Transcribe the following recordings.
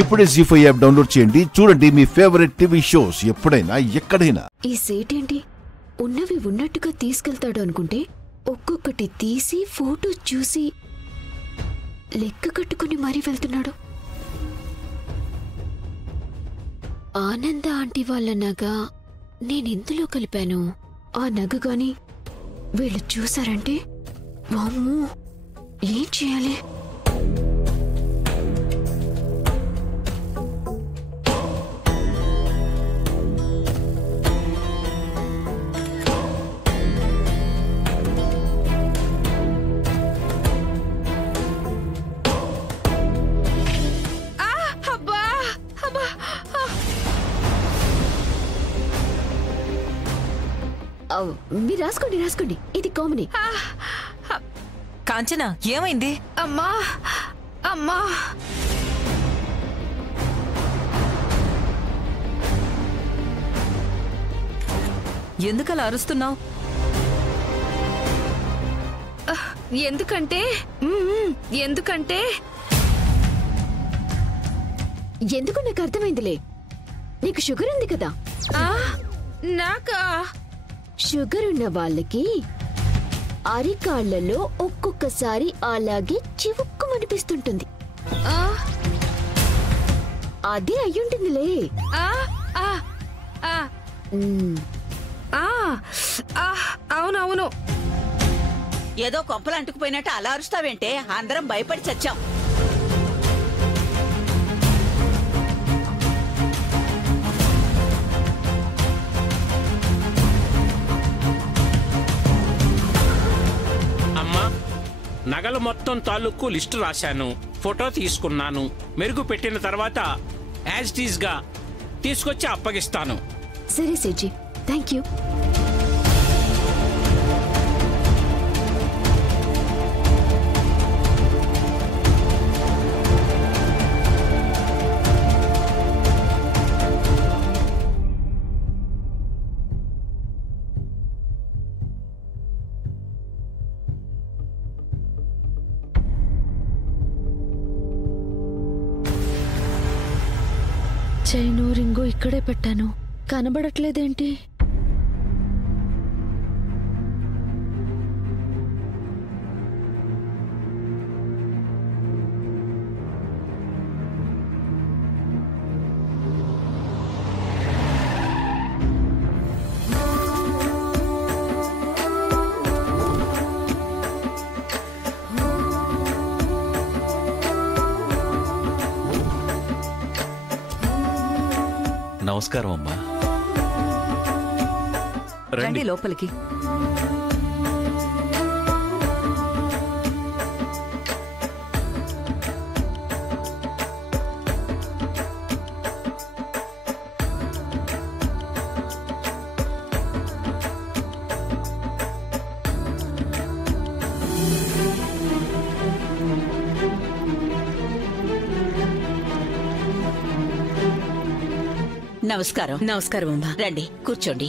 ఇప్పుడే జీ5 app download చేయండి. చూడండి మీ ఫేవరెట్ టీవీ షోస్ ఎప్పుడైనా ఎక్కడైనా. ఈ సేటేంటి ఉన్నవి ఉన్నట్టుగా తీసుకెళ్తాడు అనుకుంటే ఒక్కొక్కటి తీసి ఫోటో చూసి లెక్క కట్టుకుని మరీ వెళ్తున్నాడు. ఆనంద ఆంటీ వాళ్ళ నగ నేనెందులో కలిపాను? ఆ నగ గాని వీళ్ళు చూసారంటే వామ్మో, ఏం చేయాలి? మీరు రాసుకోండి రాసుకోండి, ఇది కామనీ. కాంచన, ఏమైంది? అమ్మా అమ్మా, ఎందుకలా అరుస్తున్నావు? ఎందుకంటే ఎందుకు నాకు అర్థమైందిలే. నీకు షుగర్ ఉంది కదా? నాకా? షుగర్ ఉన్న వాళ్ళకి అరికాళ్లలో ఒక్కొక్కసారి అలాగే చివుక్కుమనిపిస్తుంటుంది. అది అయ్యుంటుందిలే. అవునవును. ఏదో కొంపలు అంటుకుపోయినట్టు అలా అరుస్తావేంటే? అందరం భయపడి చచ్చాం. నగలు మొత్తం తాలూకు లిస్టు రాశాను, ఫోటో తీసుకున్నాను. మెరుగు పెట్టిన తర్వాత యాజ్ ఇట్ ఈజ్ గా తీసుకొచ్చి అప్పగిస్తాను. సరే సేజీ, థ్యాంక్ యూ. చైను రింగు ఇక్కడే పెట్టాను, కనబడట్లేదేంటి? నమస్కారం అమ్మా. రండి లోపలికి. నమస్కారం. నమస్కారం అమ్మా. రండి కూర్చోండి.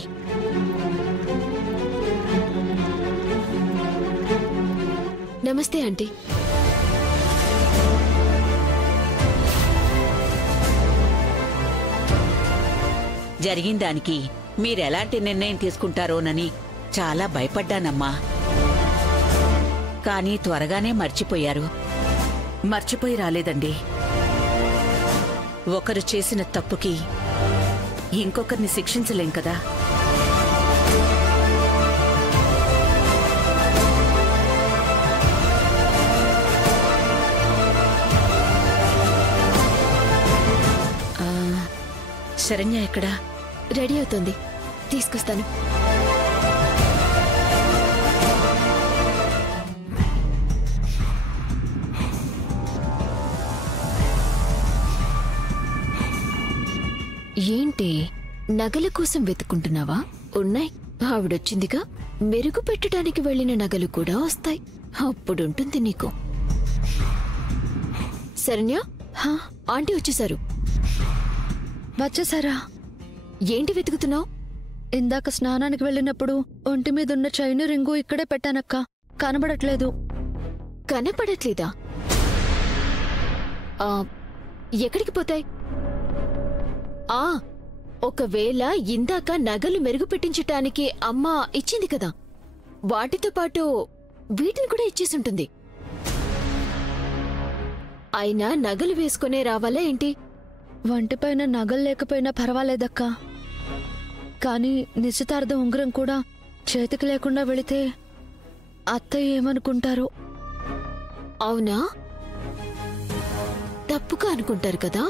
నమస్తే ఆంటీ. జరిగిన దానికి మీరెలాంటి నిర్ణయం తీసుకుంటారోనని చాలా భయపడ్డానమ్మా. కానీ త్వరగానే మర్చిపోయారు. మర్చిపోయి రాలేదండి. ఒకరు చేసిన తప్పుకి ఇంకొకరిని శిక్షించలేం కదా. శరణ్య ఎక్కడా? రెడీ అవుతుంది, తీసుకొస్తాను. ఏంటి నగల కోసం వెతుకుంటున్నావా? ఉన్నాయి, ఆవిడొచ్చిందిగా. మెరుగు పెట్టడానికి వెళ్లిన నగలు కూడా వస్తాయి, అప్పుడుంటుంది నీకు. శరణ్య, ఆంటీ వచ్చేసారు. వచ్చేసారా? ఏంటి వెతుకుతున్నావు? ఇందాక స్నానానికి వెళ్ళినప్పుడు ఒంటి మీదున్న చైను రింగు ఇక్కడే పెట్టానక్క, కనబడట్లేదు. కనపడట్లేదా? ఎక్కడికి పోతాయి? ఒకవేళ ఇందాక నగలు మెరుగు పెట్టించటానికి అమ్మ ఇచ్చింది కదా, వాటితో పాటు వీటిని కూడా ఇచ్చేసుంటుంది. అయినా నగలు వేసుకునే రావాలా ఏంటి? వంటిపైన నగలు లేకపోయినా పర్వాలేదక్కా, కానీ నిశ్చితార్థ ఉంగరం కూడా చేతికి లేకుండా వెళితే అత్తయ్య ఏమనుకుంటారో. అవునా? తప్పుగా అనుకుంటారు కదా.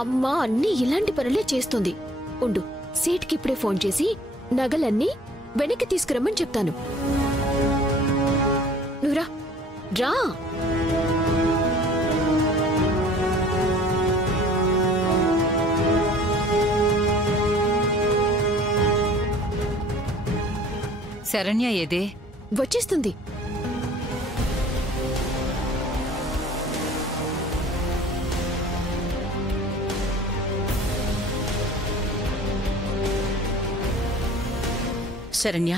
అమ్మ అన్నీ ఇలాంటి పనులే చేస్తుంది. ఉండు, సేట్కి ఇప్పుడే ఫోన్ చేసి నగలన్నీ వెనక్కి తీసుకురమ్మని చెప్తాను. నువ్వురా రా. శరణ్య ఏదే? వచ్చేస్తుంది. శరణ్య,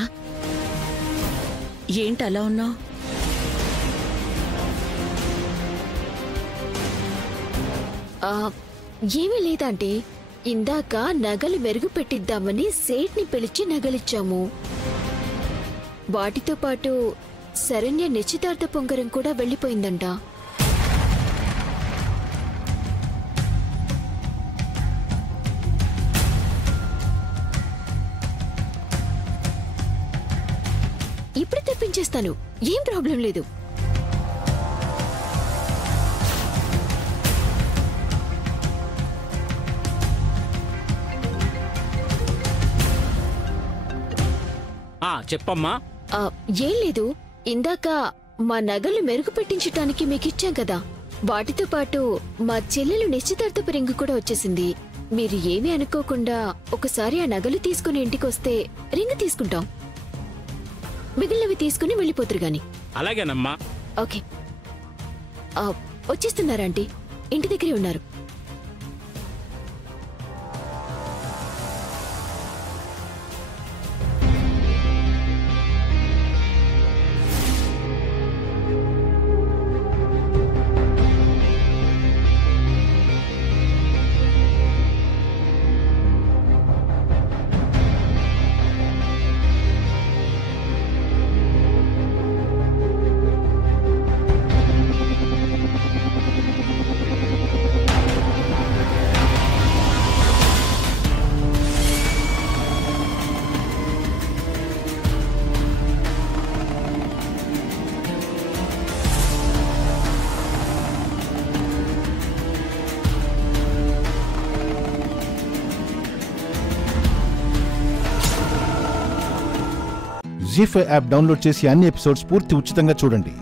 ఏంటి అలా ఉన్నావు? ఏమీ లేదంటే ఇందాక నగలు మెరుగు పెట్టిద్దామని సేట్ని పిలిచి నగలిచ్చాము. వాటితో పాటు శరణ్య నిశ్చితార్థ పొంగరం కూడా వెళ్ళిపోయిందంట. ఇప్పుడు తెప్పించేస్తాను, ఏం ప్రాబ్లం లేదు. చెప్పమ్మా. ఏం లేదు, ఇందాక మా నగలు మెరుగు పెట్టించటానికి మీకిచ్చాం కదా, వాటితో పాటు మా చెల్లెలు నిశ్చితార్థపు రింగు కూడా వచ్చేసింది. మీరు ఏమీ అనుకోకుండా ఒకసారి ఆ నగలు తీసుకుని ఇంటికొస్తే రింగు తీసుకుంటాం. మిగిలినవి తీసుకుని వెళ్ళిపోతురు గాని. అలాగేనమ్మా. ఓకే, వచ్చేస్తున్నారా ఆంటీ? ఇంటి దగ్గరే ఉన్నారు. జీ5 యాప్ డౌన్లోడ్ చేసి అన్ని ఎపిసోడ్స్ పూర్తి ఉచితంగా చూడండి.